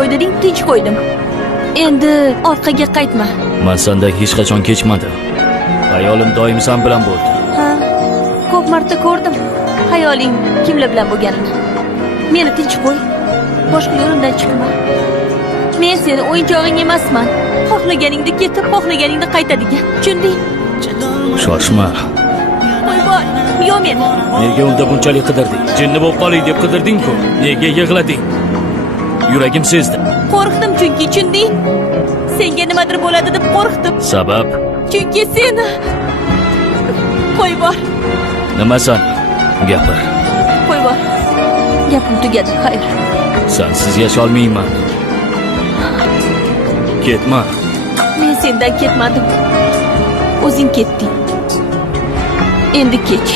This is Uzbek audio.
qo'y deding, tinch qo'ydim. Endi orqaga qaytma. Men sendan hech qachon kechmadim. Hayolim doim sen bilan bo'ldi. Ha, ko'p marta ko'rdim hayoling kimlar bilan bo'lganini. Meni tinch qo'y. Boshqa yo'limdan chiqma. Men seni o'yinchog'ing emasman. Xohlaganingda ketib, xohlaganingda qaytadigan. Tushunding? Shoshma. Qo'y bor. Yo meni. Nega unda bunchalik qidirding? Jinni bo'lib qolay deb qidirding-ku. Nega yig'lading? Yuragim sezdi. Qo'rqdim chunki, tushunding? Senga nimadir bo'ladi deb qo'rqdim. Sabab? Chunki seni. Qo'y bor. Nima san? Gapir. Qo'y bor. Gapim tugadi, xayr. Sensiz yasholmayman. Ketma. Men sendan ketmadim. O'zing ketding. Endi kech.